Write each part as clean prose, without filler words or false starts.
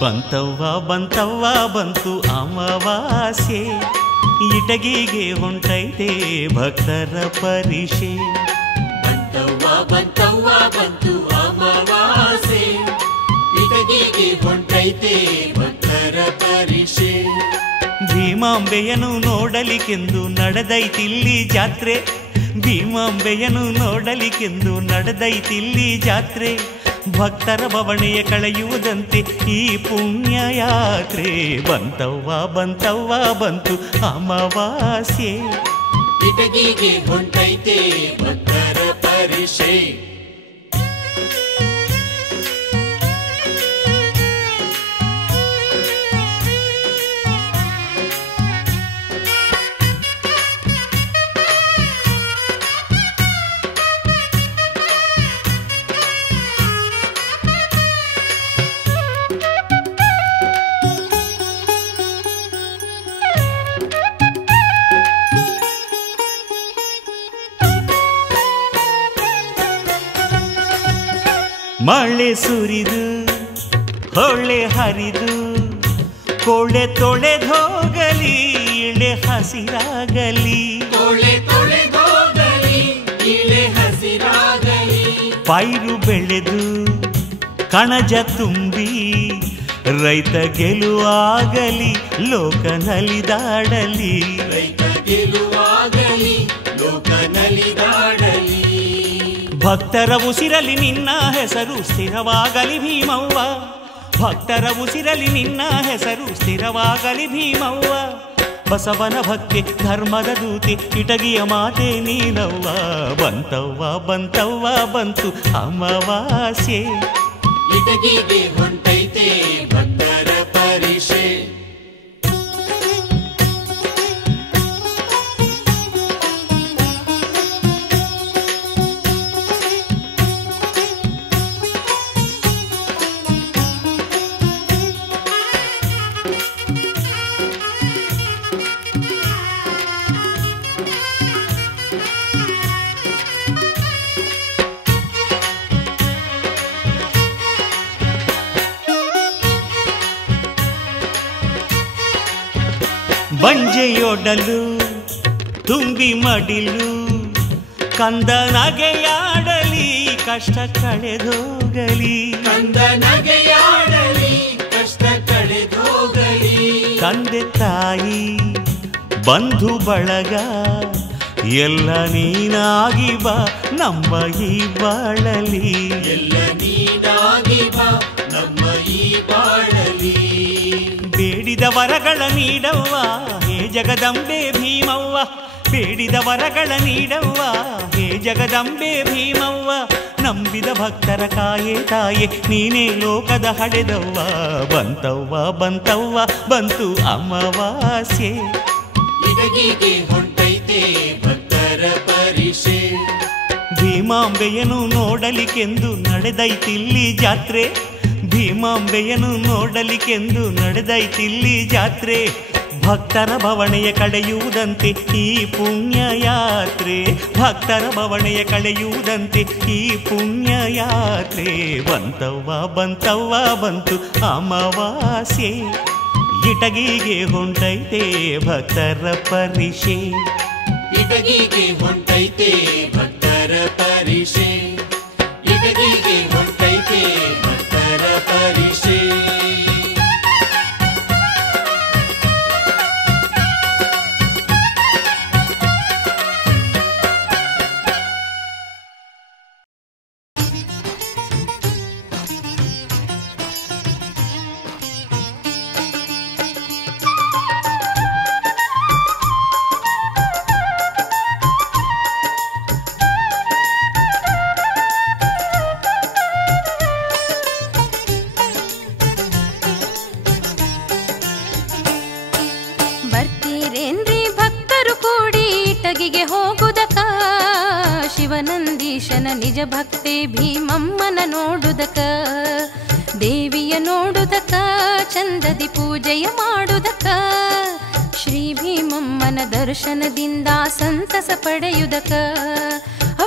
ಬಂತವ್ವ ಬಂತವ್ವ ಬಂತು ಅಮಾವಾಸ್ಯೆ, ಇಟಗಿಗೆ ಹೊಂಟೈತೆ ಭಕ್ತರ ಪರಿಷೆ. ಬಂತವ್ವ ಬಂತವ್ವ ಬಂತು ಅಮಾವಾಸ್ಯೆ, ಇಟಗಿಗೆ ಹೊಂಟೈತೆ ಭಕ್ತರ ಪರಿಷೆ. ಭೀಮಾಂಬೆಯನ್ನು ನೋಡಲಿಕ್ಕೆಂದು ನಡೆದೈತಿಲ್ಲಿ ಜಾತ್ರೆ, ಭೀಮಾಂಬೆಯನ್ನು ನೋಡಲಿಕ್ಕೆಂದು ನಡೆದೈತಿಲ್ಲಿ ಜಾತ್ರೆ. ಭಕ್ತರ ಬವಣೆಯ ಕಳೆಯುವುದಂತೆ ಈ ಪುಣ್ಯ ಯಾತ್ರೆ. ಬಂತವ್ವ ಬಂತವ್ವ ಬಂತು ಅಮಾವಾಸ್ಯೆ, ಇಟಗಿಗೆ ಹೊಂಟೈತೆ ಭಕ್ತರ ಪರಿಷೆ. ಮಳೆ ಸುರಿದು ಹೊಳೆ ಹರಿದು ಕೋಳೆ ತೊಳೆದೋಗಲಿ ಇಳೆ ಹಸಿರಾಗಲಿ, ಕೋಳೆ ತೊಳೆದೋಗಲಿ ಇಳೆ ಹಸಿರಾಗಲಿ. ಪೈರು ಬೆಳೆದು ಕಣಜ ತುಂಬಿ ರೈತ ಗೆಲುವಾಗಲಿ ಲೋಕ ನಲಿದಾಡಲಿ, ರೈತ ಗೆಲುವಾಗಲಿ ಲೋಕ ನಲಿದಾಡಲಿ. ಭಕ್ತರ ಉಸಿರಲಿ ನಿನ್ನ ಹೆಸರು ಸ್ಥಿರವಾಗಲಿ ಭೀಮವ್ವ, ಭಕ್ತರ ಉಸಿರಲಿ ನಿನ್ನ ಹೆಸರು ಸ್ಥಿರವಾಗಲಿ ಭೀಮವ್ವ. ಬಸವನ ಭಕ್ತಿ ಧರ್ಮದ ದೂತಿ ಇಟಗಿಯ ಮಾತೆ ನೀನವ್ವ. ಬಂತವ್ವ ಬಂತವ್ವ ಬಂತು ಅಮಾವಾಸ್ಯೆ, ಇಟಗಿಗೆ ಹೊಂಟೈತೆ ಭಕ್ತರ ಪರಿಷೆ. ಬಂಜೆಯೊಡಲು ತುಂಬಿ ಮಡಿಲು ಕಂದ ನಗೆಯಾಡಲಿ ಕಷ್ಟ ಕಳೆದೋಗಲಿ, ಕಂದ ನಗೆಯಾಡಲಿ ಕಷ್ಟ ಕಳೆದೋಗಲಿ. ತಂದೆ ತಾಯಿ ಬಂಧು ಬಳಗ ಎಲ್ಲ ನೀನಾಗಿ ಬಾ ನಮ್ಮ ಈ ಬಾಳಲಿ, ಎಲ್ಲ ನೀನಾಗಿ ಬಾ ನಮ್ಮ ಈ ಬಾಳಲಿ. ಬೇಡಿದ ವರಗಳ ನೀಡವ್ವ ಹೇ ಜಗದಂಬೆ ಭೀಮವ್ವ, ಬೇಡಿದ ವರಗಳ ನೀಡವ್ವ ಹೇ ಜಗದಂಬೆ ಭೀಮವ್ವ. ನಂಬಿದ ಭಕ್ತರ ಕಾಯೇ ತಾಯೇ ನೀನೇ ಲೋಕದ ಹಡೆದವ್ವ. ಬಂತವ್ವ ಬಂತವ್ವ ಬಂತು ಅಮಾವಾಸ್ಯೆ, ಇಟಗಿಗೆ ಹೊಂಟೈತೆ ಭಕ್ತರ ಪರಿಷೆ. ಭೀಮಾಂಬೆಯನ್ನು ನೋಡಲಿಕ್ಕೆಂದು ನಡೆದೈತಿಲ್ಲಿ ಜಾತ್ರೆ, ಭೀಮಾಂಬೆಯನ್ನು ನೋಡಲಿಕ್ಕೆಂದು ನಡೆದೈತಿಲ್ಲಿ ಜಾತ್ರೆ. ಭಕ್ತರ ಭವಣೆಯ ಕಳೆಯುವುದಂತೆ ಈ ಪುಣ್ಯ ಯಾತ್ರೆ, ಭಕ್ತರ ಭವಣೆಯ ಕಳೆಯುವುದಂತೆ ಈ ಪುಣ್ಯ ಯಾತ್ರೆ. ಬಂತವ್ವ ಬಂತವ್ವ ಬಂತು ಅಮಾವಾಸ್ಯೆ, ಇಟಗಿಗೆ ಹೊಂಟೈತೆ ಭಕ್ತರ ಪರಿಷೆ, ಇಟಗಿಗೆ ಹೊಂಟೈತೆ ಭಕ್ತರ ಪರಿಷೆ, ಇಟಗಿಗೆ ಹೊಂಟೈತೆ ಭಕ್ತರ ಪರಿಷೆ. ಶಿವನಂದೀಶನ ನಿಜ ಭಕ್ತೆ ಭೀಮಮ್ಮನ ನೋಡುದಕ, ದೇವಿಯ ನೋಡುದಕ, ಚಂದದಿ ಪೂಜೆಯ ಮಾಡುದಕ, ಶ್ರೀ ಭೀಮಮ್ಮನ ದರ್ಶನದಿಂದ ಸಂತಸ ಪಡೆಯುದಕ.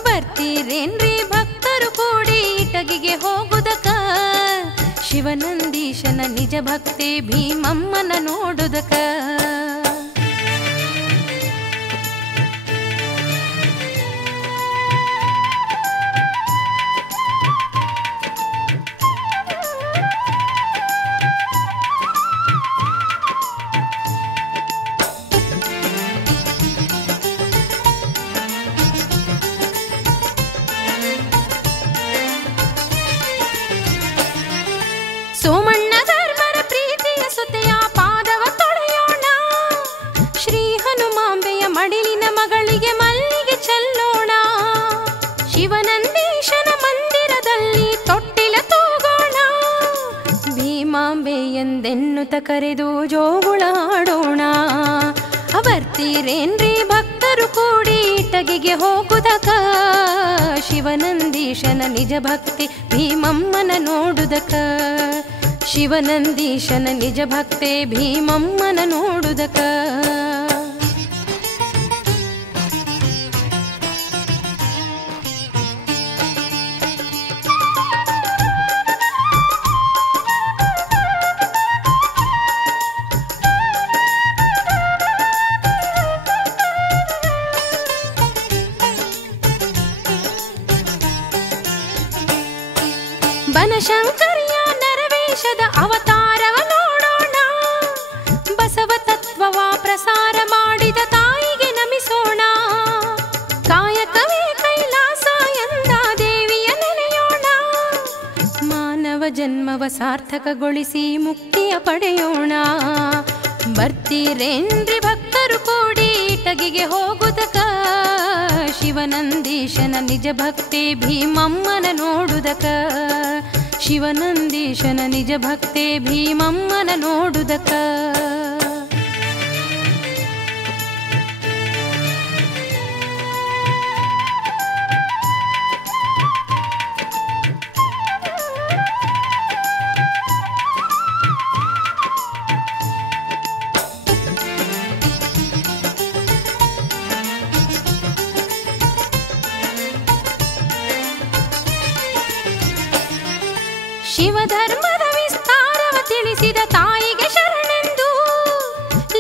ಬರ್ತೀರೇನ್ರಿ ಭಕ್ತರು ಕೂಡಿ ಇಟಗಿಗೆ ಹೋಗುದಕ, ಶಿವನಂದೀಶನ ಶ್ರೀವನಂದೀಶನ ನಿಜ ಭಕ್ತಿ ಭೀಮಮ್ಮನ ನೋಡುದಕ. ಸೋಮಣ್ಣ ಧರ್ಮರ ಪ್ರೀತಿಯ ಸುತೆಯ ಪಾದವ ತೊಳೆಯೋಣ, ಶ್ರೀ ಹನುಮಾಂಬೆಯ ಮಡಿಲಿನ ಮಗಳಿಗೆ ಮಲ್ಲಿಗೆ ಚೆಲ್ಲೋಣ, ಶಿವನಂದೀಶನ ಮಂದಿರದಲ್ಲಿ ತೊಟ್ಟಿಲ ತೂಗೋಣ, ಭೀಮಾಂಬೆ ಎಂದೆನ್ನುತ್ತ ಕರೆದು ಜೋಗುಳ ಹಾಡೋಣ. ಬರ್ತೀರೇನ್ರಿ ಭಕ್ತರು ಕೂಡಿ ಇಟಗಿಗೆ ಹೋಗುದಕ, ಶಿವನಂದೀಶನ ನಿಜ ಭಕ್ತಿ ಭೀಮಮ್ಮನ ನೋಡುದಕ, ಶಿವನಂದೀಶನ ನಿಜ ಭಕ್ತಿ ಭೀಮಮ್ಮನ ನೋಡುದಕ. ಬನಶಂಕರಿಯ ನರವೇಶದ ಅವತಾರವ ನೋಡೋಣ, ಬಸವ ತತ್ವವ ಪ್ರಸಾರ ಮಾಡಿದ ತಾಯಿಗೆ ನಮಿಸೋಣ, ಕಾಯಕವೇ ಕೈಲಾಸ ಎಂದ ದೇವಿಯ ನೆನೆಯೋಣ, ಮಾನವ ಜನ್ಮವ ಸಾರ್ಥಕಗೊಳಿಸಿ ಮುಕ್ತಿಯ ಪಡೆಯೋಣ. ಬರ್ತೀರೇನ್ರಿ ಭಕ್ತರು ಕೂಡಿ ಇಟಗಿಗೆ ಹೋಗುದಕ, ಶಿವನಂದೀಶನ ನಿಜ ಭಕ್ತಿ ಭೀಮಮ್ಮನ ನೋಡುದಕ, ಶಿವನಂದೀಶನ ನಿಜ ಭಕ್ತಿ ಭೀಮಮ್ಮನ ನೋಡುದಕ. ಶಿವಧರ್ಮದ ವಿಸ್ತಾರವ ತಿಳಿಸಿದ ತಾಯಿಗೆ ಶರಣೆಂದು,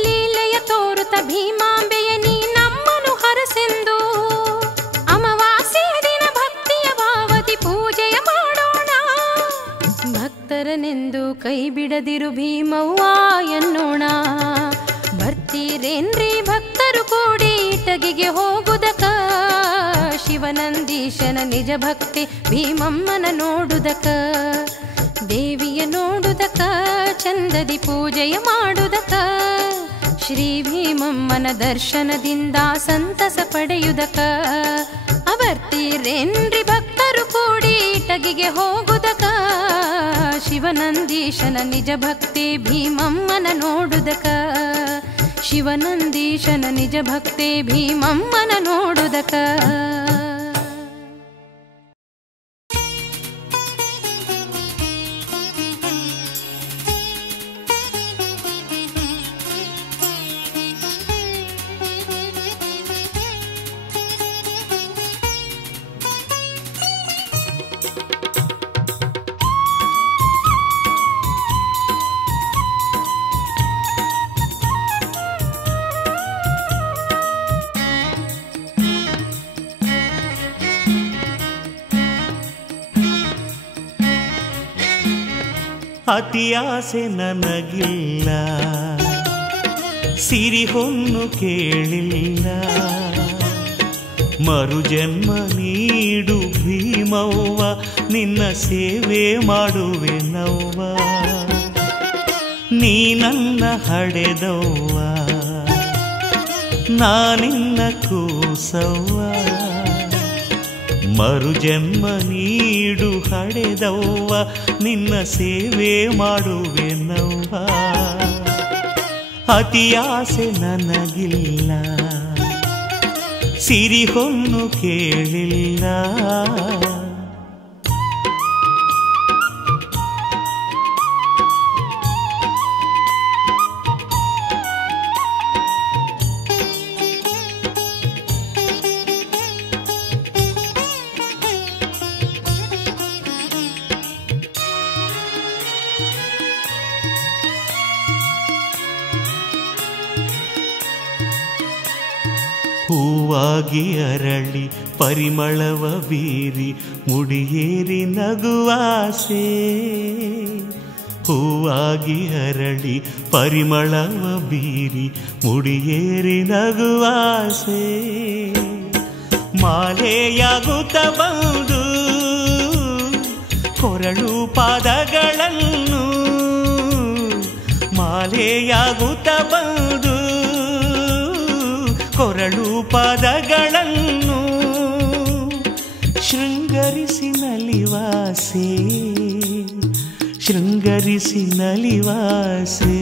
ಲೀಲೆಯ ತೋರುತ್ತ ಭೀಮಾಂಬೆಯ ನೀ ನಮ್ಮನು ಹರಸೆಂದು, ಅಮಾವಾಸ್ಯೆಯ ದಿನ ಭಕ್ತಿಯ ಭಾವತಿ ಪೂಜೆಯ ಮಾಡೋಣ, ಭಕ್ತರನೆಂದು ಕೈ ಬಿಡದಿರು ಭೀಮವ್ವ ಎನ್ನೋಣ. ಬರ್ತೀರೇನ್ರಿ ಭಕ್ತರು ಕೂಡಿ ಇಟಗಿಗೆ ಹೋಗುದಕ, ಶಿವನಂದೀಶನ ನಿಜ ಭಕ್ತಿ ಭೀಮಮ್ಮನ ನೋಡುದಕ, ದೇವಿಯ ನೋಡುದಕ, ಚಂದದಿ ಪೂಜೆಯ ಮಾಡುದಕ, ಶ್ರೀ ಭೀಮಮ್ಮನ ದರ್ಶನದಿಂದ ಸಂತಸ ಪಡೆಯುದಕ. ಬರ್ತೀರೇನ್ರಿ ಭಕ್ತರು ಕೂಡಿ ಇಟಗಿಗೆ ಹೋಗುದಕ, ಶಿವನಂದೀಶನ ನಿಜ ಭಕ್ತಿ ಭೀಮಮ್ಮನ ನೋಡುದಕ, ಶಿವನಂದೀಶನ ನಿಜ ಭಕ್ತಿ ಭೀಮಮ್ಮನ ನೋಡುದಕ. ಅತಿ ಆಸೆ ನನಗಿಲ್ಲ, ಸಿರಿ ಹೊನ್ನು ಕೇಳಿಲ್ಲ, ಮರುಜನ್ಮ ನೀಡು ಭೀಮವ್ವ, ನಿನ್ನ ಸೇವೆ ಮಾಡುವೆನವ್ವ, ನೀ ನನ್ನ ಹಡೆದವ್ವ, ನಾನಿನ್ನ ಕೂಸವ್ವ, ಮರುಜನ್ಮ ನೀಡು ಹಡೆದವ್ವ, ನಿನ್ನ ಸೇವೆ ಮಾಡುವೆನವ್ವ. ಅತಿ ಆಸೆ ನನಗಿಲ್ಲ, ಸಿರಿ ಹೊನ್ನು ಕೇಳಿಲ್ಲ, ಹೂವಾಗಿ ಅರಳಿ ಪರಿಮಳವ ಬೀರಿ ಮುಡಿಯೇರಿ ನಗುವಾಸೆ. ಹೂವಾಗಿ ಅರಳಿ ಪರಿಮಳವ ಬೀರಿ ಮುಡಿಯೇರಿ ನಗುವಾಸೆ. ಮಾಲೆಯಾಗುತ್ತ ಬಂದು ಕೊರಳು ಪಾದಗಳನ್ನು, ಮಾಲೆಯಾಗುತ್ತ ಬಂದು ಕೊರಳು ಪಾದಗಳನ್ನು ಶೃಂಗರಿಸಿ ನಲಿವಾಸೆ, ಶೃಂಗರಿಸಿ ನಲಿವಾಸೆ.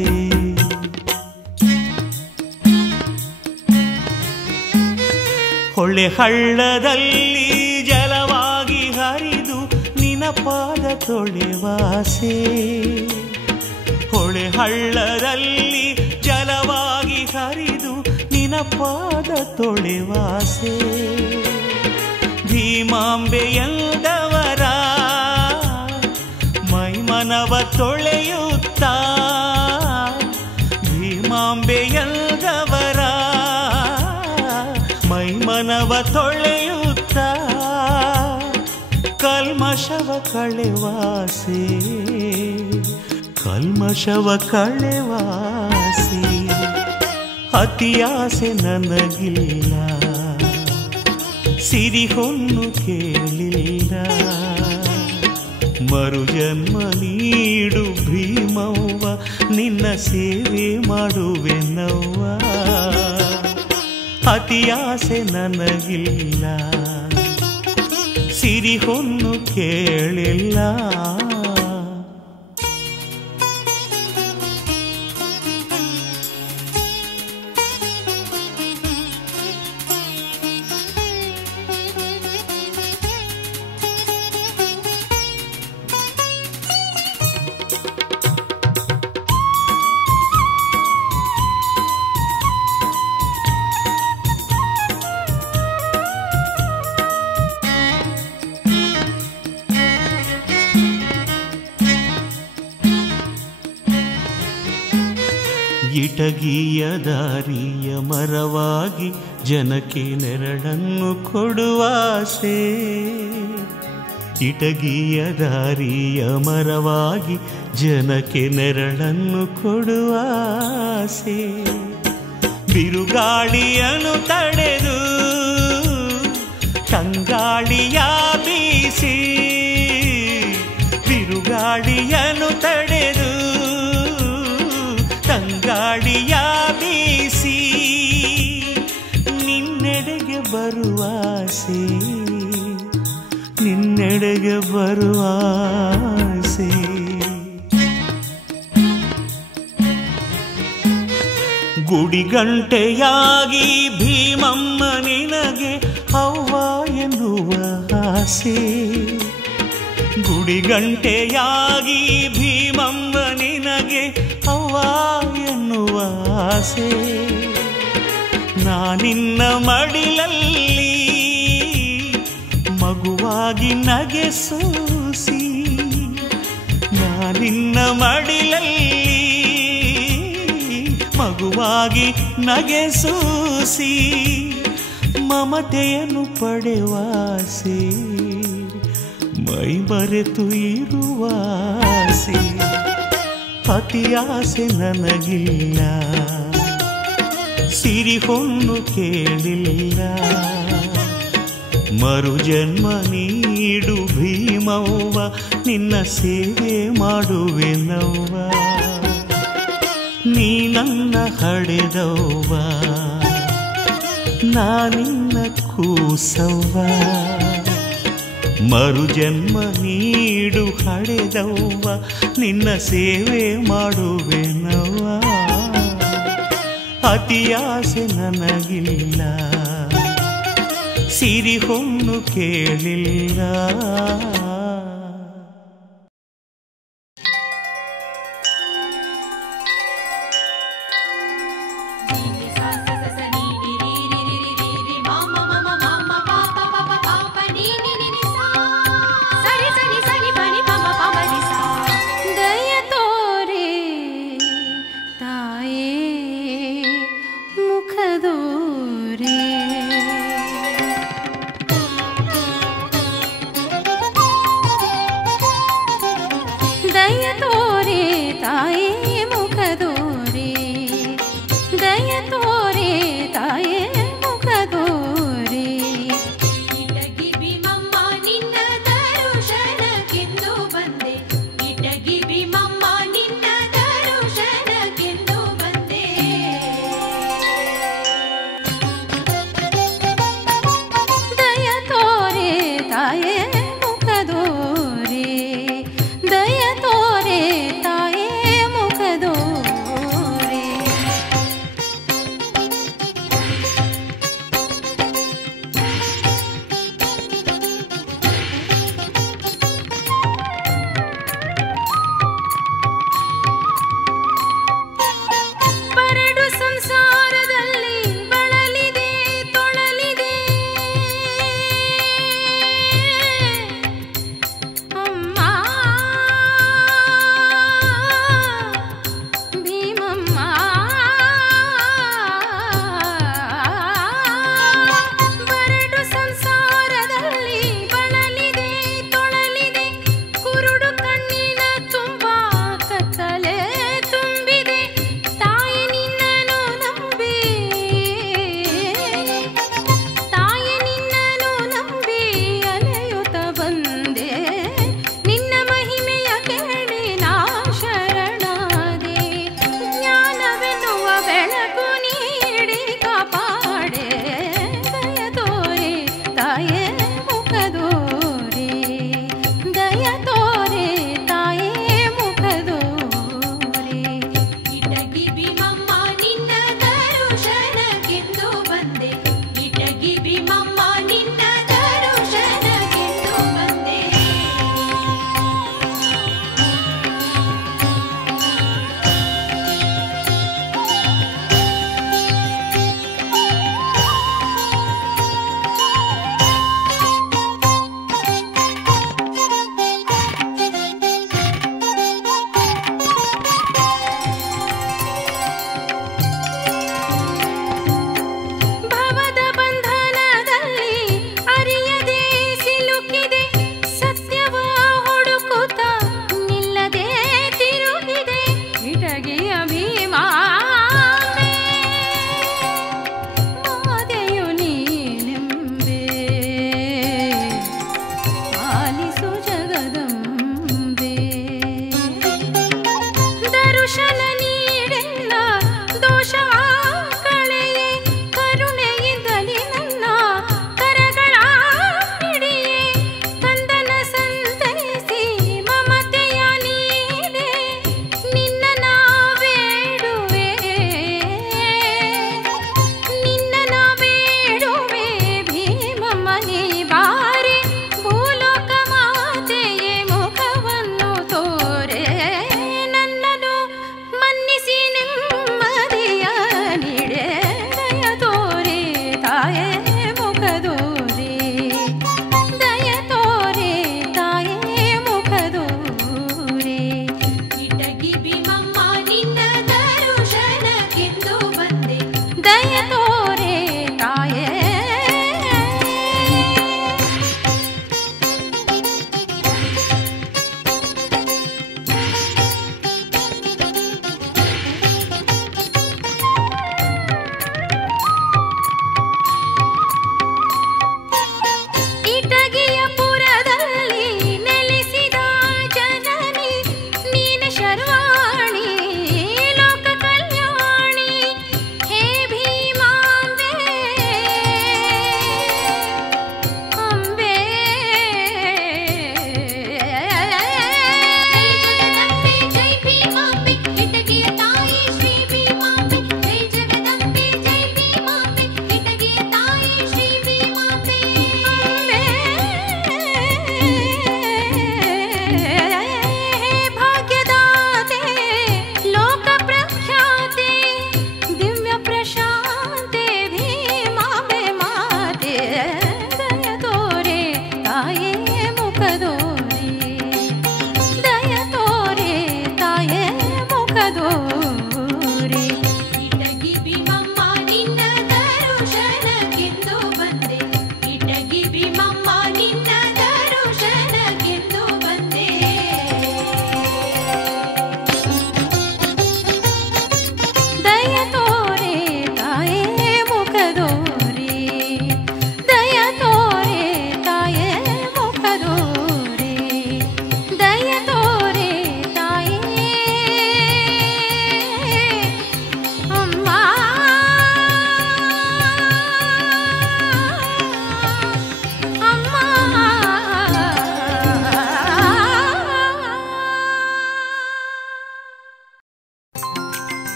ಹೊಳೆ ಹಳ್ಳದಲ್ಲಿ ಜಲವಾಗಿ ಹರಿದು ನಿನ ಪಾದ ತೊಳೆವಾಸೆ. ಹೊಳೆ ಹಳ್ಳದಲ್ಲಿ ಜಲವಾಗಿ ಹರಿದು ನಿನ ಪಾದ ತೊಳೆವಾಸೆ. ಭೀಮಾಂಬೆಯಂದವರ ಮೈಮನವ ತೊಳೆಯುತ್ತ, ಭೀಮಾಂಬೆಯಂದವರ ಮೈಮನವ ತೊಳೆಯುತ್ತ ಕಲ್ಮಶವ ಕಳೆವಾಸೆ, ಕಲ್ಮಶವ ಕಳೆವಾಸೆ. ಅತಿಯಾಸೆ ನನಗಿಲ್ಲ, ಸಿರಿಹೊನ್ನು ಕೇಳಿಲ್ಲ. ಮರುಜನ್ಮ ನೀಡು ಭೀಮವ್ವ, ನಿನ್ನ ಸೇವೆ ಮಾಡುವೆನವ್ವ. ಅತಿಯಾಸೆ ನನಗಿಲ್ಲ, ಸಿರಿಹೊನ್ನು ಕೇಳಿಲ್ಲ. ಇಟಗಿಯ ದಾರಿಯ ಮರವಾಗಿ ಜನಕ್ಕೆ ನೆರಳನ್ನು ಕೊಡುವಾಸೆ. ಇಟಗಿಯ ದಾರಿಯ ಮರವಾಗಿ ಜನಕ್ಕೆ ನೆರಳನ್ನು ಕೊಡುವಾಸೆ. ಬಿರುಗಾಳಿಯನ್ನು ತಡೆದು ತಂಗಾಳಿಯ ಬೀಸಿ, ಬಿರುಗಾಳಿಯನ್ನು ತಡೆದು ತಂಗಾಳಿಯ ಬೀಸಿ ನಿನ್ನೆಡೆಗೆ ಬರುವಾಸೆ, ನಿನ್ನೆಡೆಗೆ ಬರುವಾಸೆ. ಗುಡಿಗಂಟೆಯಾಗಿ ಭೀಮಮ್ಮ ನಿನಗೆ ಅವ್ವ ಎನ್ನುವ ಆಸೆ. ಗುಡಿಗಂಟೆಯಾಗಿ ಭೀಮಮ್ಮ ನಿನಗೆ ಅವ್ವ ಎನ್ನುವ ಆಸೆ. ನಾನಿನ್ನ ಮಡಿಲಲ್ಲಿ ಮಗುವಾಗಿ ನಗೆ ಸೂಸಿ, ನಾನಿನ್ನ ಮಡಿಲಲ್ಲಿ ಮಗುವಾಗಿ ನಗೆ ಸೂಸಿ ಮಮತೆಯನ್ನು ಪಡೆವಾಸೆ, ಮೈ ಮರೆತು ಇರುವಾಸೆ. ಅತಿಯಾಸೆ ನನಗಿಲ್ಲ, ಸಿರಿಹೊನ್ನು ಕೇಳಿಲ್ಲ. ಮರುಜನ್ಮ ನೀಡು ಭೀಮವ್ವ, ನಿನ್ನ ಸೇವೆ ಮಾಡುವೆನವ್ವ. ನೀ ನನ್ನ ಹಡೆದವ್ವ, ನಾನಿನ್ನ ಕೂಸವ್ವ. ಮರುಜನ್ಮ ನೀಡು ಹಡೆದವ್ವ, ನಿನ್ನ ಸೇವೆ ಮಾಡುವೆನವ್ವ. ಅತಿಯಾಸೆ ನನಗಿಲ್ಲ, ಸಿರಿಹೊನ್ನು ಕೇಳಿಲ್ಲ. ದಯ ತೋರೆ ತಾಯೇ ಮುಖದೋರೆ ತೋರೆ ತಾಯೇ ಮುಖದೋರೆ ದಯ ತೋರೆ ತಾಯೇ ಮುಖದೋರೆ ಇಟಗಿ ಭೀಮಮ್ಮ ನಿನ್ನ ದರುಶನಕ್ಕೆಂದು ಬಂದೆ ಇಟಗಿ ಭೀಮಮ್ಮ ನಿನ್ನ ದರುಶನಕ್ಕೆಂದು ಬಂದೆ ದಯ ತೋರೆ ತಾಯೇ ಮುಖದೋರೆ ದಯ ತೋರೆ ತಾಯೇ ಮುಖದೋರೆ ಬರಡು ಸಂಸಾರದಲ್ಲಿ ಬಳಲಿದೆ ತೊಳಲಿದೆ ಅಮ್ಮ ಭೀಮಮ್ಮ ಬರಡು ಸಂಸಾರದಲ್ಲಿ ಬಳಲಿದೆ ತೊಳಲಿದೆ ಕುರುಡು ಕಣ್ಣಿನ ತುಂಬ ಕತ್ತಲೆ ತುಂಬಿದೆ ತಾಯಿ ನಿನ್ನನು ನಂಬಿ ತಾಯಿ ನಿನ್ನನು ನಂಬಿ ಅಲೆಯುತ್ತ ಬಂದೆ ನಿನ್ನ ಮಹಿಮೆಯ ಕೇಳಿ ನಾ ಶರಣಾದೆ ಜ್ಞಾನವೆನ್ನುವ ಬೆಳಕು ನೀಡಿ ಕಾಪಾಡೆ ದಯ ತೋರೆ ತಾಯೇ ಮುಖದೋರೆ ದಯ ತೋರೆ ತಾಯೇ ಮುಖದೋರೆ ಇಟಗಿ ಭೀಮಮ್ಮ ನಿನ್ನ ದರುಶನಕ್ಕೆಂದು ಬಂದೆ ಇಟಗಿ ಭೀಮಮ್ಮ ನಿನ್ನ ದರುಶನಕ್ಕೆಂದು ಬಂದೆ ಭವದ ಬಂಧನದಲ್ಲಿ ಅರಿಯದೆ ಸಿಲುಕಿದೆ ಸತ್ಯವ ಹುಡುಕುತ್ತ ನಿಲ್ಲದೆ ತಿರುಗಿದೆ ಇಟಗಿಯ ಭೀಮಾಂಬೆ ಮಾದೆಯು ನೀನೆಂಬೆ ಪಾಲಿಸು ಜಗದಂಬೆ ದರುಶನ ನೀಡೆಲ್ಲ ದೋಷವ ಕಳೆಯೇ ಕರುಣೆಯಿಂದಲೇ ನನ್ನ ಕರಗಳ ಹಿಡಿಯೇ ಕಂದನ ಸಂತೈಸಿ ಮಮತೆಯ ನೀಡೆ ನಿನ್ನ ನಾ ಬೇಡುವೆ ನಿನ್ನ ನಾ ಬೇಡುವೆ ಭೀಮಮ್ಮ ನೀ ಬಾರಿ ಭೂಲೋಕ ಮಾತೆಯೇ ಮುಖವನ್ನು ತೋರೆ ನನ್ನನು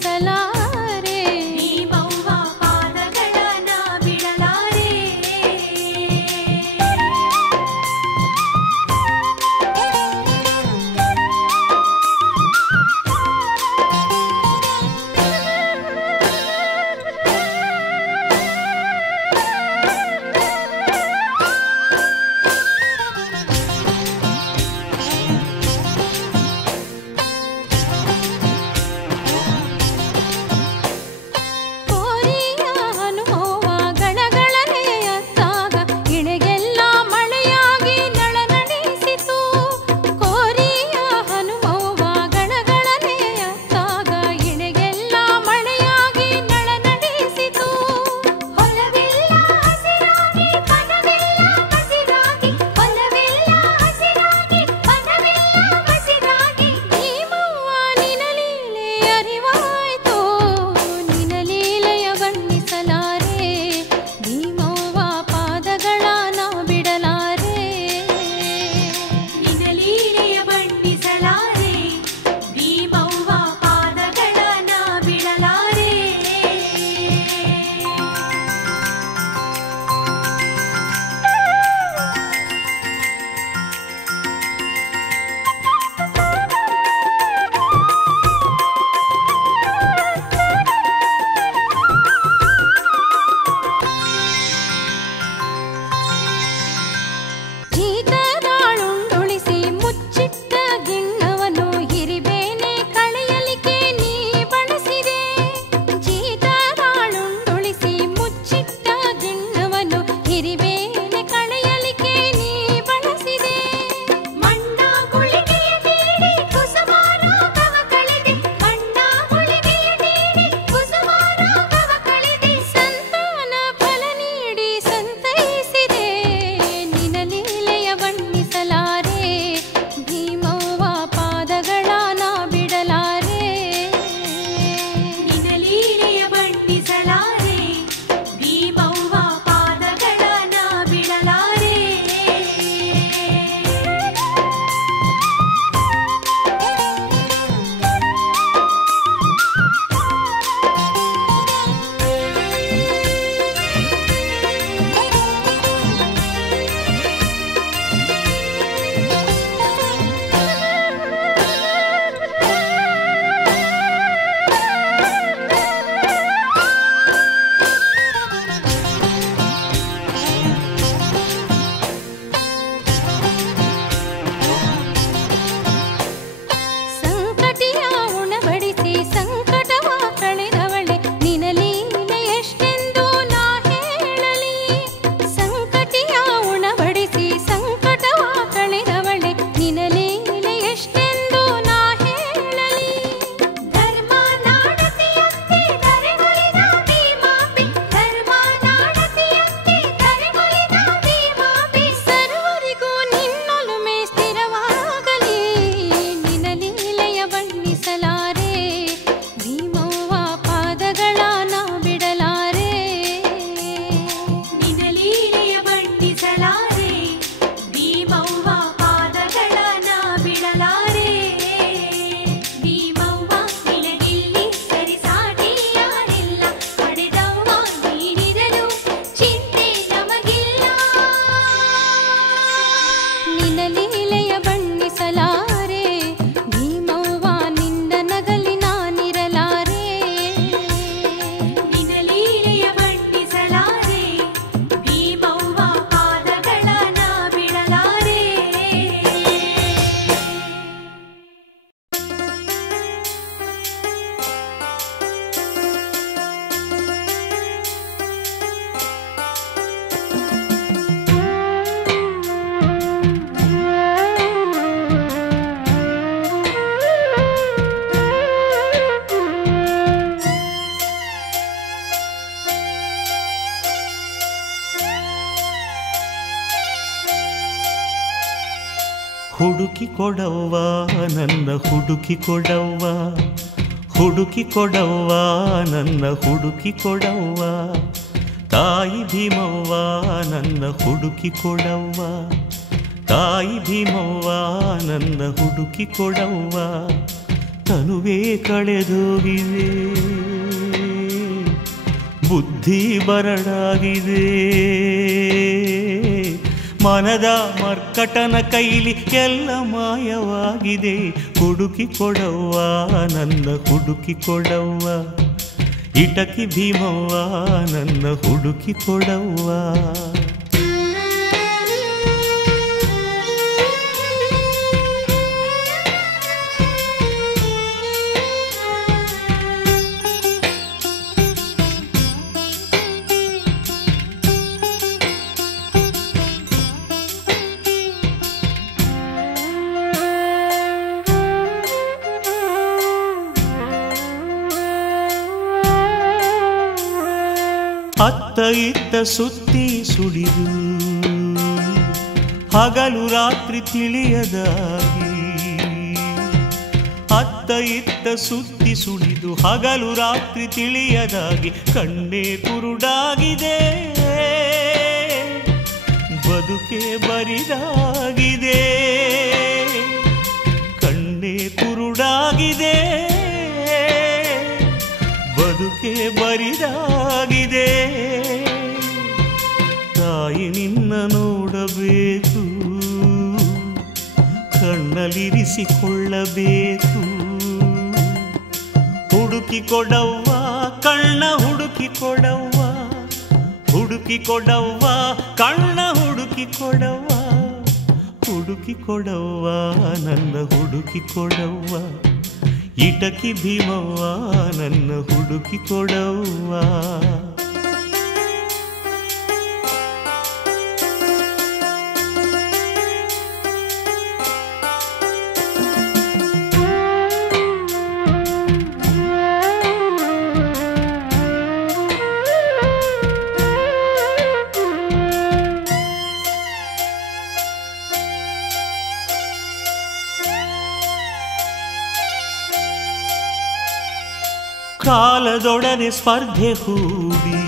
ಬಣ್ಣಿಸಲಾರೆ. ಭೀಮವ್ವ ಪಾದಗಳನ ಬಿಡಲಾರೆ. ಕೋರಿಯ ಹನುಮವ್ವ ಗಣಗಳನೆ ಅತ್ತಾಗ ಇಣೆಗೆಲ್ಲ ಮಳೆಯಾಗಿ ನಳನಳಿಸಿತು. ಕೋರಿಯ ಹನುಮವ್ವ ಗಣಗಳನೆ ಅತ್ತಾಗ ಇಣೆಗೆಲ್ಲ ಮಳೆಯಾಗಿ ನಳನಳಿಸಿತು. ಹೊಲವೆಲ್ಲ ಹಸಿರಾಗಿ ಬನವೆಲ್ಲ ಹಸಿರಾಗಿ, ಹೊಲವೆಲ್ಲ ಹಸಿರಾಗಿ ಬನವೆಲ್ಲ ಹಸಿರಾಗಿ. ಭೀಮವ್ವ ನಿನ ಲೀಲೆ ಅರಿವಾಯ್ತು, ನಿನ ಲೀಲೆಯ ಬಣ್ಣಿಸಲಾರೆ. ಭೀಮವ್ವ ಪಾದಗಳ ನಾ ಬಿಡಲಾರೆ. ನಿನ್ನ ಲೀಲೆಯ ಬಣ್ಣಿಸಲಾರೆ. ಭೀಮವ್ವ ಪಾದಗಳನ ಬಿಡಲಾರೆ. ಜೀತದಾಳುಂಡುಳಿಸಿ ಮುಚ್ಚಿಟ್ಟ ಗಿಣ್ಣವನ್ನು ಹಿರಿಬೇನೆ ಕಳೆಯಲಿಕ್ಕೆ ನೀ ಬಳಸಿದೆ. ಜೀತದಾಳುಂಡುಳಿಸಿ ಮುಚ್ಚಿಟ್ಟ ಗಿಣ್ಣವನ್ನು ಹಿರಿಬೇನೆ ಕಳೆಯಲಿಕ್ಕೆ ನೀ ಬಳಸಿದೆ. ಮಣ್ಣ ಗುಳಿಗೆಯ ನೀಡಿ ಕುಸುಮಾರಾಗವ ಕಳೆದೆ. ಮಣ್ಣ ಗುಳಿಗೆಯ ನೀಡಿ ಕುಸುಮಾರಾಗವ ಕಳೆದೆ. ಸಂತಾನ ಫಲ ನೀಡಿ ಸಂತೈಸಿದೆ. ನಿನ ಲೀಲೆಯ ಬಣ್ಣಿಸಲಾರೆ. ಭೀಮವ್ವ ಪಾದಗಳ ನಾ ಬಿಡಲಾರೆ. ನಿನ್ನ ಲೀಲೆಯ ಬಣ್ಣಿಸಲಾರೆ. ಭೀಮವ್ವ ಪಾದಗಳನ ಬಿಡಲಾರೆ. ಸಂಕಟಿಯ ಉಣಬಡಿಸಿ ಸಂಕಟವ ಕಳೆದವಳೆ ನಿನ ಲೀಲೆ ಎಷ್ಟೆಂದು ನಾ ಹೇಳಲಿ. ಸಂಕಟಿಯ ಉಣಬಡಿಸಿ ಸಂಕಟವ ಕಳೆದವಳೆ ನಿನ ಲೀಲೆ ಎಷ್ಟೆಂದು ನಾ ಹೇಳಲಿ. ಧರ್ಮ ನಾಡತಿಯಂತೆ ಧರೆಗೊಲಿದ ಭೀಮಾಂಬೆ. ಧರ್ಮ ನಾಡತಿಯಂತೆ ಧರೆಗೊಲಿದ ಭೀಮಾಂಬೆ. ಸರ್ವರಿಗೂ ನಿನ್ನೊಲುಮೆ ಸ್ಥಿರವಾಗಲಿ. ನಿನ ಲೀಲೆಯ ಬಣ್ಣಿಸಲಾರೆ. ಭೀಮವ್ವ ಪಾದಗಳ ನಾ ಬಿಡಲಾರೆ. ನಿನ್ನ ಲೀಲೆಯ ಬಣ್ಣಿಸಲಾರೆ. ಭೀಮವ್ವ ಪಾದಗಳನ ಬಿಡಲಾರೆ. ಭೀಮವ್ವ ನಿನಗಿಲ್ಲಿ ಸರಿಸಾಟಿ ಯಾರಿಲ್ಲ. ಪಡೆದವ್ವ ನೀನಿರಲು ಚಿಂತೆ ನಮಗಿಲ್ಲ. ನಿನ ಲೀಲೆಯ ಬಣ್ಣಿಸಲಾರೆ. ಭೀಮವ್ವ ನಿಂದ ನಗಲಿ ನಾನಿರಲಾರೆ. ನಿನ್ನ ಲೀಲೆಯ ಬಣ್ಣಿಸಲಾರೆ. ಭೀಮವ್ವ ಪಾದಗಳನ ಬಿಡಲಾರೆ. ಹುಡುಕಿ ಕೊಡವ್ವ ನನ್ನ ಹುಡುಕಿ ಕೊಡವ್ವ, ಹುಡುಕಿ ಕೊಡವ್ವ ನನ್ನ ಹುಡುಕಿ ಕೊಡವ್ವ, ತಾಯಿ ಭೀಮವ್ವ ನನ್ನ ಹುಡುಕಿ ಕೊಡವ್ವ, ತಾಯಿ ಭೀಮವ್ವ ನನ್ನ ಹುಡುಕಿ ಕೊಡವ್ವ, ತನುವೇ ಕಳೆದೋಗಿದೆ, ಬುದ್ಧಿ ಬರಡಾಗಿದೆ. ಮನದ ಮರ್ಕಟನ ಕೈಲಿ ಎಲ್ಲ ಮಾಯವಾಗಿದೆ. ಹುಡುಕಿ ಕೊಡವ್ವ ನನ್ನ ಹುಡುಕಿ ಕೊಡವ್ವ, ಇಟಕಿ ಭೀಮವ್ವ ನನ್ನ ಹುಡುಕಿ ಕೊಡವ್ವ. ಅತ್ತ ಇತ್ತ ಸುತ್ತಿ ಸುಳಿದು ಹಗಲು ರಾತ್ರಿ ತಿಳಿಯದಾಗಿ, ಅತ್ತ ಇತ್ತ ಸುತ್ತಿ ಸುಳಿದು ಹಗಲು ರಾತ್ರಿ ತಿಳಿಯದಾಗಿ ಕಣ್ಣೇ ಕುರುಡಾಗಿದೆ, ಬದುಕೆ ಬರಿದಾಗಿದೆ. ಕಣ್ಣೇ ಕುರುಡಾಗಿದೆ, ಬದುಕೆ ಬರಿದಾಗಿದೆ. ತಾಯಿ ನಿನ್ನ ನೋಡಬೇಕು, ಕಣ್ಣಲ್ಲಿರಿಸಿಕೊಳ್ಳಬೇಕು. ಹುಡುಕಿ ಕೊಡವ್ವ ಕಣ್ಣ ಹುಡುಕಿ ಕೊಡವ್ವ, ಹುಡುಕಿ ಕೊಡವ್ವ ಕಣ್ಣ ಹುಡುಕಿ ಕೊಡವ್ವ, ಹುಡುಕಿ ಕೊಡವ್ವ ನನ್ನ ಹುಡುಕಿ ಕೊಡವ್ವ, ಇಟಕಿ ಭೀಮವ್ವ ನನ್ನ ಹುಡುಕಿ ಕೊಡವ್ವ. ಕಾಲದೊಡನೆ ಸ್ಪರ್ಧೆ ಹೂಡಿ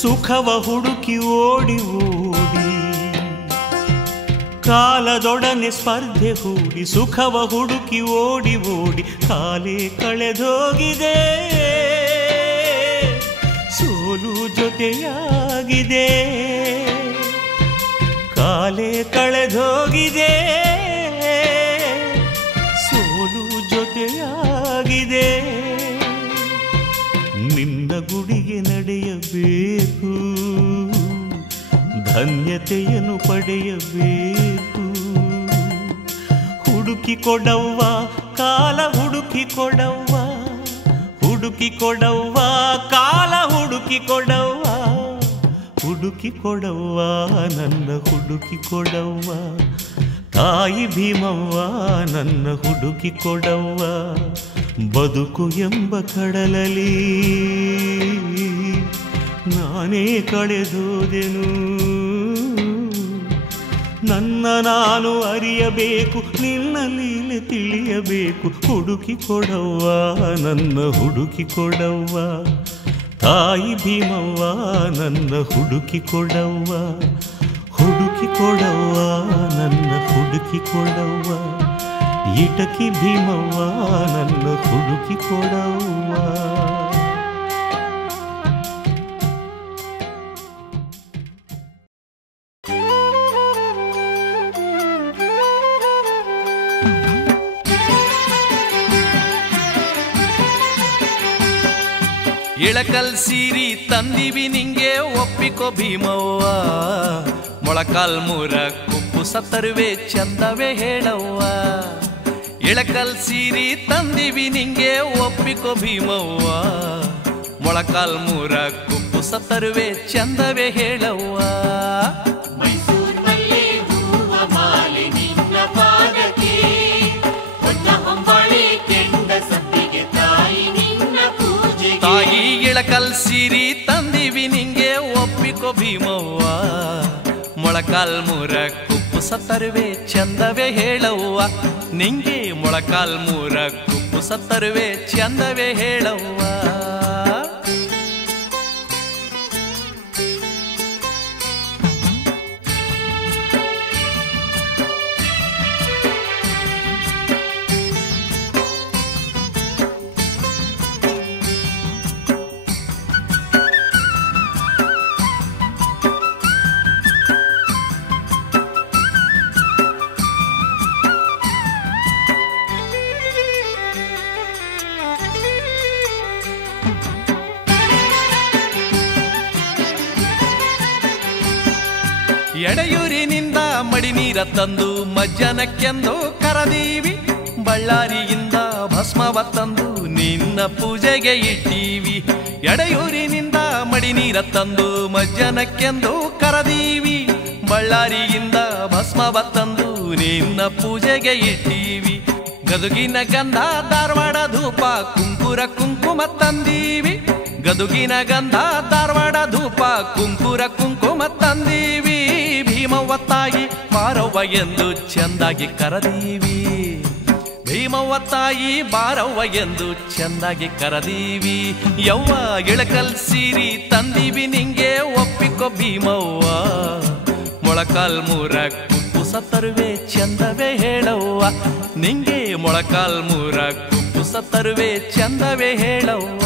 ಸುಖವ ಹುಡುಕಿ ಓಡಿ ಓಡಿ, ಕಾಲದೊಡನೆ ಸ್ಪರ್ಧೆ ಹೂಡಿ ಸುಖವ ಹುಡುಕಿ ಓಡಿ ಓಡಿ ಕಾಲೇ ಕಳೆದೋಗಿದೆ, ಸೋಲು ಜೊತೆಯಾಗಿದೆ. ಕಾಲೇ ಕಳೆದೋಗಿದೆ, ಸೋಲು ಜೊತೆಯಾಗಿದೆ. ನಿನ್ನ ಗುಡಿಗೆ ನಡೆಯಬೇಕು, ಧನ್ಯತೆಯನ್ನು ಪಡೆಯಬೇಕು. ಹುಡುಕಿ ಕೊಡವ್ವ ಕಾಲ ಹುಡುಕಿ ಕೊಡವ್ವ, ಹುಡುಕಿ ಕೊಡವ್ವ ಕಾಲ ಹುಡುಕಿ ಕೊಡವ್ವ, ಹುಡುಕಿ ಕೊಡವ್ವ ನನ್ನ ಹುಡುಕಿ ಕೊಡವ್ವ, ತಾಯಿ ಭೀಮವ್ವ ನನ್ನ ಹುಡುಕಿ ಕೊಡವ್ವ. ಬದುಕು ಎಂಬ ಕಡಲಲ್ಲಿ ನಾನೇ ಕಳೆದೋದೆನು, ನನ್ನ ನಾನು ಅರಿಯಬೇಕು, ನಿನ್ನ ಲೀಲೆ ತಿಳಿಯಬೇಕು. ಹುಡುಕಿ ಕೊಡವ್ವ ನನ್ನ ಹುಡುಕಿ ಕೊಡವ್ವ, ತಾಯಿ ಭೀಮವ್ವ ನನ್ನ ಹುಡುಕಿ ಕೊಡವ್ವ, ಹುಡುಕಿ ಕೊಡವ್ವ ನನ್ನ ಹುಡುಕಿ ಕೊಡವ್ವ, ಇಟಕಿ ಭೀಮವ್ವ ನನ್ನ ಹುಡುಕಿ ಕೊಡವ್ವ. ಇಳಕಲ್ ಸೀರಿ ತಂದಿವಿ ನಿಂಗೆ ಒಪ್ಪಿಕೋ ಭೀಮವ್ವ, ಮೊಳಕಾಲ್ ಮೂರ ಕುಪ್ಪು ಸತ್ತರುವೆ ಚಂದವೇ ಹೇಳವ್ವ. ಇಳಕಲ್ ಸೀರಿ ತಂದಿವಿ ನಿಂಗೆ ಒಪ್ಪಿಕೋ ಭೀಮವ್ವ, ಮೊಳಕಾಲ್ ಮೂರ ಕುಪ್ಪು ಸತ್ತರುವೆ ಚಂದವೇ ಹೇಳವ್ವ. ಮೈಸೂರ್ ಮಲ್ಲಿ ಹೂವ ಮಾಲೆ ನಿನ್ನ ಪಾದಕ್ಕೆ, ಹೊನ್ನ ಹೊಂಬಾಳೆ ಕೆಂಡ ಸಪ್ಪಿಗೆ ತಾಯಿ ನಿನ್ನ ಪೂಜೆಗೆ. ತಾಯಿ ಇಳಕಲ್ ಸೀರಿ ತಂದಿವಿ ನಿಂಗೆ ಒಪ್ಪಿಕೋ ಭೀಮವ್ವ, ಮೊಳಕಾಲ್ ಮೂರ ಕುಪ್ಪು ಸತ್ತರುವೆ ಚಂದವೇ ಹೇಳವ್ವ. ನಿಂಗೆ ಮೊಳಕಾಲ್ ಮೂರ ಕುಪ್ಪು ಸತ್ತರುವೆ ಚಂದವೇ ಹೇಳವ್ವ. ಎಡೆಯೂರಿನಿಂದ ಮಡಿ ನೀರ ತಂದು ಮಜ್ಜನಕ್ಕೆಂದು ಕರದೀವಿ. ಬಳ್ಳಾರಿಯಿಂದ ಭಸ್ಮವ ತಂದು ನಿನ್ನ ಪೂಜೆಗೆ ಇಟ್ಟೀವಿ. ಎಡೆಯೂರಿನಿಂದ ಮಡಿ ನೀರ ತಂದು ಮಜ್ಜನಕ್ಕೆಂದು ಕರದೀವಿ. ಬಳ್ಳಾರಿಯಿಂದ ಭಸ್ಮವ ತಂದು ನಿನ್ನ ಪೂಜೆಗೆ ಇಟ್ಟೀವಿ. ಗದುಗಿನ ಗಂಧ ಧಾರವಾಡ ಧೂಪ ಕುಂಕುರ ಕುಂಕುಮ ತಂದೀವಿ. ಗದುಗಿನ ಗಂಧ ಧಾರವಾಡ ಧೂಪ ಕುಂಕುರ ಕುಂಕುಮ ತಂದೀವಿ. ಭೀಮವ್ವ ತಾಯಿ ಬಾರವ್ವ ಎಂದು ಚೆಂದಾಗಿ ಕರದೀವಿ. ಭೀಮವ್ವ ತಾಯಿ ಬಾರವ್ವ ಎಂದು ಚೆಂದಾಗಿ ಕರದೀವಿ. ಯವ್ವ ಇಳಕಲ್ ಸೀರಿ ತಂದೀವಿ ನಿಂಗೆ ಒಪ್ಪಿಕೊ ಭೀಮವ್ವ. ಮೊಳಕಾಲ್ ಮೂರ ಕುಪ್ಪುಸ ತರುವೆ ಚಂದವೇ ಹೇಳವ್ವ. ನಿಂಗೆ ಮೊಳಕಾಲ್ ಮೂರ ಕುಪ್ಪುಸ ತರುವೆ ಚಂದವೇ ಹೇಳವ್ವ.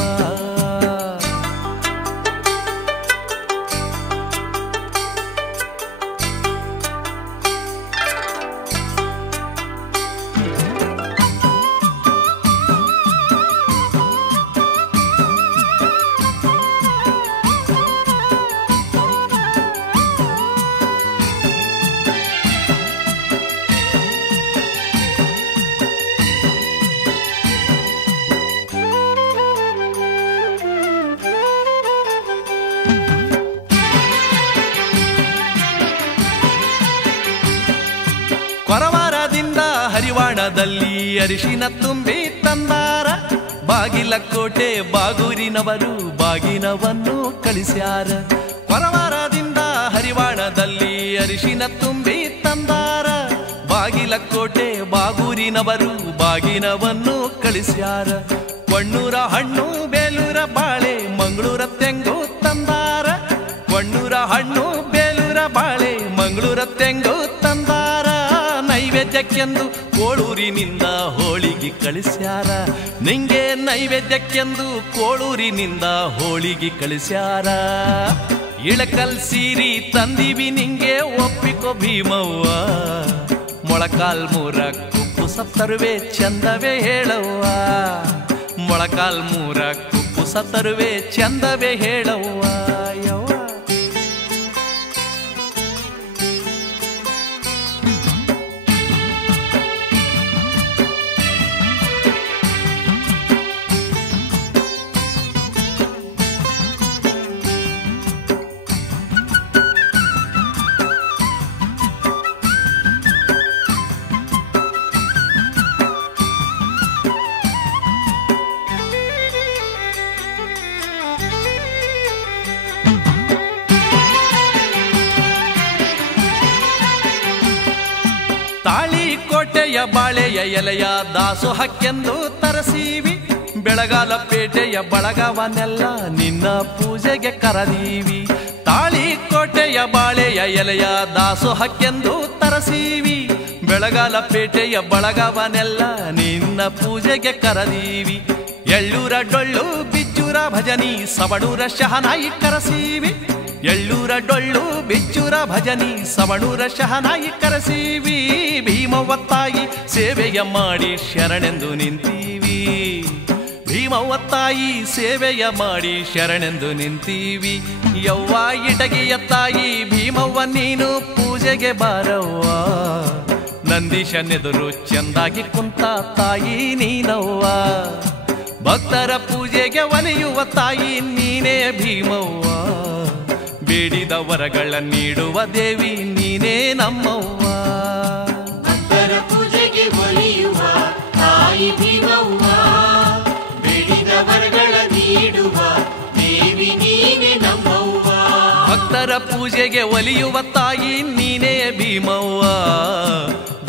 ಕೊರವಾರದಿಂದ ಹರಿವಾಣದಲ್ಲಿ ಅರಿಶಿನ ತುಂಬಿ ತಂದಾರ. ಬಾಗಿಲಕೋಟೆ ಬಾಗೂರಿನವರು ಬಾಗಿನವನ್ನು ಕಳಿಸ್ಯಾರ. ಕೊರವಾರದಿಂದ ಹರಿವಾಣದಲ್ಲಿ ಅರಿಶಿನ ತುಂಬಿ ತಂದಾರ. ಬಾಗಿಲಕೋಟೆ ಬಾಗೂರಿನವರು ಬಾಗಿನವನ್ನು ಕಳಿಸ್ಯಾರ. ಕೊಣ್ಣೂರ ಹಣ್ಣು ಬೇಲೂರ ಬಾಳೆ ಮಂಗಳೂರ ತೆಂಗು ತಂದಾರ. ಕೊಣ್ಣೂರ ಹಣ್ಣು ಬೇಲೂರ ಬಾಳೆ ಮಂಗಳೂರ ತೆಂಗು ತಂದಾರ. ನೈವೇದ್ಯಕ್ಕೆಂದು ಕೋಳೂರಿನಿಂದ ಹೋಳಿಗೆ ಕಳಿಸ್ಯಾರ. ನಿಂಗೆ ನೈವೇದ್ಯಕ್ಕೆಂದು ಕೋಳೂರಿನಿಂದ ಹೋಳಿಗೆ ಕಳಿಸ್ಯಾರ. ಇಳಕಲ್ ಸೀರಿ ತಂದೀವಿ ನಿಂಗೆ ಒಪ್ಪಿಕೊ ಭೀಮವ್ವ. ಮೊಳಕಾಲ್ ಮೂರ ಕುಪ್ಪುಸ ತರುವೆ ಚಂದವೇ ಹೇಳವ್ವ. ಮೊಳಕಾಲ್ ಮೂರ ಕುಪ್ಪುಸ ತರುವೆ ಚಂದವೇ ಹೇಳವ್ವ. ಯವ್ವ ತಾಳಿಕೋಟೆಯ ಬಾಳೆಯ ಎಲೆಯ ದಾಸೋಹಕ್ಕೆಂದು ತರಸೀವಿ. ಬೆಳಗಾಲ ಪೇಟೆಯ ಬಳಗವನ್ನೆಲ್ಲ ನಿನ್ನ ಪೂಜೆಗೆ ಕರದೀವಿ. ತಾಳಿಕೋಟೆಯ ಬಾಳೆಯ ಎಲೆಯ ದಾಸೋಹಕ್ಕೆಂದು ತರಸೀವಿ. ಬೆಳಗಾಲ ಪೇಟೆಯ ಬಳಗವನ್ನೆಲ್ಲ ನಿನ್ನ ಪೂಜೆಗೆ ಕರದೀವಿ. ಎಳ್ಳೂರ ಡೊಳ್ಳು ಬಿಚ್ಚೂರ ಭಜನಿ ಸವಣೂರ ಶಹನಾಯಿ ಕರಸೀವಿ. ಎಳ್ಳೂರ ಡೊಳ್ಳು ಬಿಚ್ಚೂರ ಭಜನಿ ಸವಣೂರ ಶಹನಾಯಿ ಕರಸೀವಿ. ಭೀಮವ್ವ ತಾಯಿ ಸೇವೆಯ ಮಾಡಿ ಶರಣೆಂದು ನಿಂತೀವಿ. ಭೀಮವ್ವ ತಾಯಿ ಸೇವೆಯ ಮಾಡಿ ಶರಣೆಂದು ನಿಂತೀವಿ. ಯವ್ವ ಇಟಗಿಯ ತಾಯಿ ಭೀಮವ್ವ ನೀನು ಪೂಜೆಗೆ ಬಾರವ್ವ. ನಂದೀಶನೆದುರು ಚಂದಾಗಿ ಕುಂತ ತಾಯಿ ನೀನವ್ವ. ಭಕ್ತರ ಪೂಜೆಗೆ ಒಲಿಯುವ ತಾಯಿ ನೀನೇ ಭೀಮವ್ವ. ಬೇಡಿದ ವರಗಳ ನೀಡುವ ದೇವಿ ನೀನೇ ನಮ್ಮವ್ವ. ಭಕ್ತರ ಪೂಜೆಗೆ ಒಲಿಯುವ ತಾಯಿ ಭೀಮವ್ವ. ಬೇಡಿದ ವರಗಳ ನೀಡುವ ದೇವಿ ನೀನೇ ನಮ್ಮವ್ವ. ಭಕ್ತರ ಪೂಜೆಗೆ ಒಲಿಯುವ ತಾಯಿ ನೀನೇ ಭೀಮವ್ವ.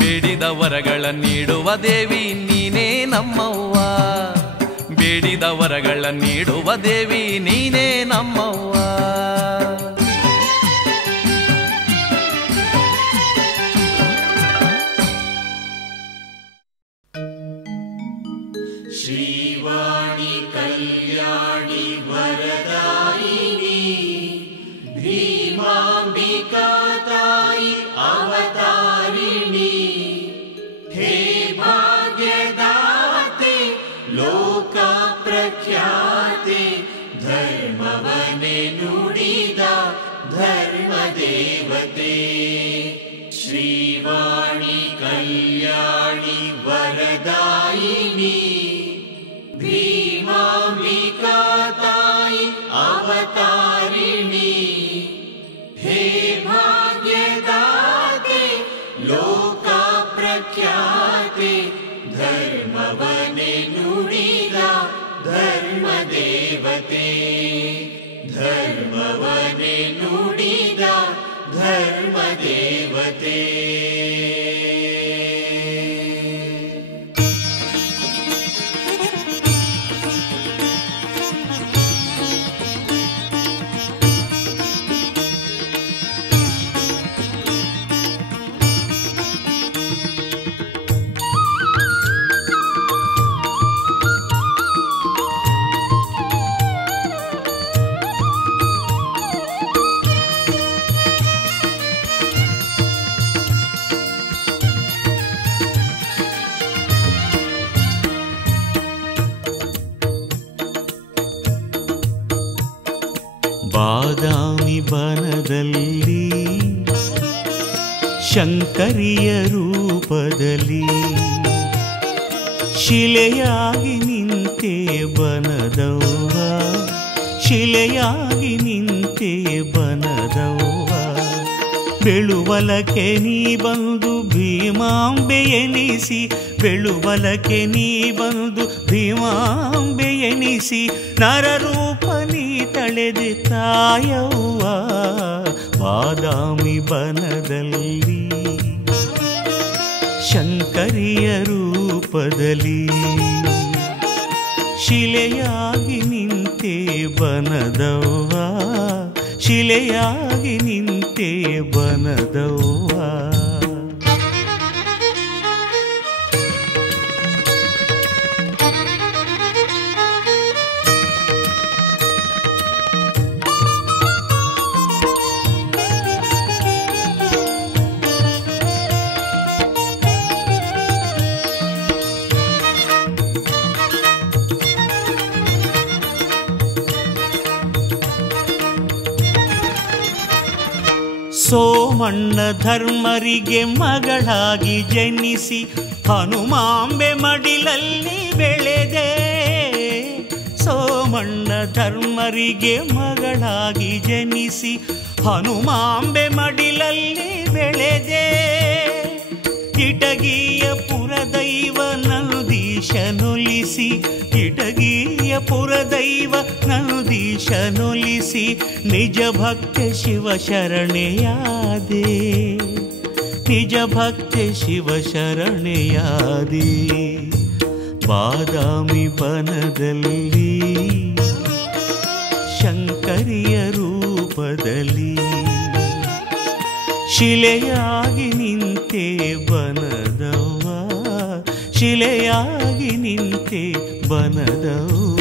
ಬೇಡಿದ ವರಗಳ ನೀಡುವ ದೇವಿ ನೀನೇ ನಮ್ಮವ್ವ. ಬೇಡಿದ ವರಗಳ ನೀಡುವ ದೇವಿ ನೀನೇ ನಮ್ಮವ್ವ. ಶ್ರೀವಾಣಿ ಕಲ್ಯಾಣಿ ವರದಾಯಿನಿ ಭೀಮಾಂಬಿಕಾ ತಾಯಿ ಅವತಾರಿಣಿ. ಹೇ ಭಾಗ್ಯದಾತೆ ಲೋಕ ಪ್ರಖ್ಯಾತೆ ಧರ್ಮವನೆ ನುಡಿದ ಧರ್ಮದೇವತೆ ಶ್ರೀವಾಣಿ ಕಲ್ಯಾಣಿ ವರದಾಯಿನಿ ಭೀಮಾಂಬಿಕಾ ತಾಯಿ ಅವತಾರಿಣಿ ಹೇ ಭಾಗ್ಯದಾತೆ ಲೋಕ ಪ್ರಖ್ಯಾತೆ ಧರ್ಮವನೆ ನುಡಿದ ಧರ್ಮದೇವತೆ ಧರ್ಮವನೆ ನುಡಿದ ಧರ್ಮದೇವತೆ ಬಾದಾಮಿ ಬನದಲ್ಲಿ ಶಂಕರಿಯ ರೂಪದಲ್ಲಿ ಶಿಲೆಯಾಗಿ ನಿಂತೆ ಬನದವ್ವ ಶಿಲೆಯಾಗಿ ನಿಂತೆ ಬನದವ್ವ ಬೆಳುವಲಕ್ಕೆ ನೀ ಬಂದು ಭೀಮಾಂಬೆ ಎನಿಸಿ ಬೆಳುವಲಕ್ಕೆ ನೀ ಬಂದು ಭೀಮಾಂಬೆ ಎನಿಸಿ ನರರೂಪ ನೀ ತಳೆದೆ ತಾಯವ್ವ ಬಾದಾಮಿ ಬನದಲ್ಲಿ ಶಂಕರಿಯ ರೂಪದಲ್ಲಿ ಶಿಲೆಯಾಗಿ ನಿಂತೆ ಬನದವ್ವ ಶಿಲೆಯಾಗಿ ನಿಂತೆ ಬನದವ್ವ ಸೋಮಣ್ಣ ಧರ್ಮರಿಗೆ ಮಗಳಾಗಿ ಜನಿಸಿ ಹನುಮಾಂಬೆ ಮಡಿಲಲ್ಲಿ ಬೆಳೆದೆ ಸೋಮಣ್ಣ ಧರ್ಮರಿಗೆ ಮಗಳಾಗಿ ಜನಿಸಿ ಹನುಮಾಂಬೆ ಮಡಿಲಲ್ಲಿ ಬೆಳೆದೆ ಇಟಗಿಯ ಪುರದೈವ ನಂದೀಶನೊಲಿಸಿ ಇಟಗಿಯ ಪುರದೈವ ನಂದೀಶನೊಲಿಸಿ ನಿಜ ಭಕ್ತ ಶಿವ ಶರಣೆಯಾದೆ ನಿಜ ಭಕ್ತ ಶಿವ ಶರಣೆಯಾದೆ ಬಾದಾಮಿ ಬನದಲ್ಲಿ ಶಂಕರಿಯ ರೂಪದಲ್ಲಿ ಶಿಲೆಯಾಗಿ ನಿಂತೆ ಬನದವ್ವ ಶಿಲೆಯಾಗಿ ನಿಂತೆ ಬನದವ್ವ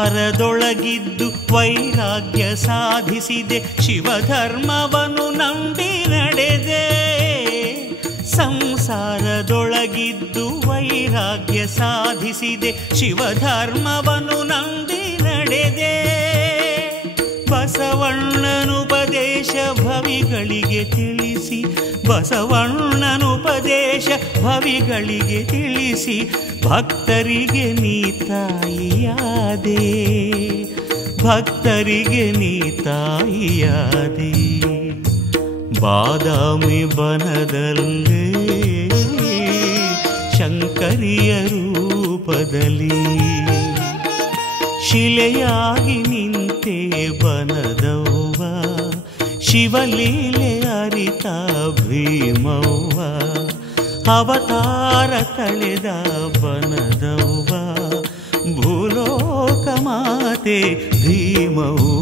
ಸಂಸಾರದೊಳಗಿದ್ದು ವೈರಾಗ್ಯ ಸಾಧಿಸಿದೆ ಶಿವಧರ್ಮವನ್ನು ನಂಬಿ ನಡೆದೆ ಸಂಸಾರದೊಳಗಿದ್ದು ವೈರಾಗ್ಯ ಸಾಧಿಸಿದೆ ಶಿವಧರ್ಮವನ್ನು ನಂಬಿ ನಡೆದೆ ಬಸವಣ್ಣನುಪದೇಶ ಭವಿಗಳಿಗೆ ತಿಳಿಸಿ ಬಸವಣ್ಣನುಪದೇಶ ಭವಿಗಳಿಗೆ ತಿಳಿಸಿ ಭಕ್ತರಿಗೆ ನೀ ತಾಯಿಯಾದೆ ಭಕ್ತರಿಗೆ ನೀ ತಾಯಿಯಾದೆ ಬಾದಾಮಿ ಬನದಲ್ಲೇ ಶಂಕರಿಯ ರೂಪದಲ್ಲಿ ಶಿಲೆಯಾಗಿ ನಿಂತೆ ಬನದವ್ವ ಶಿವಲೀಲೆ ಅರಿತ ಭೀಮವ್ವ ಅವತಾರ ತಳೆದ ಬನದವ್ವ ಭೂಲೋಕ ಮಾತೆಯಾದೆ ಮಾತೆ ಭೀಮವ್ವ.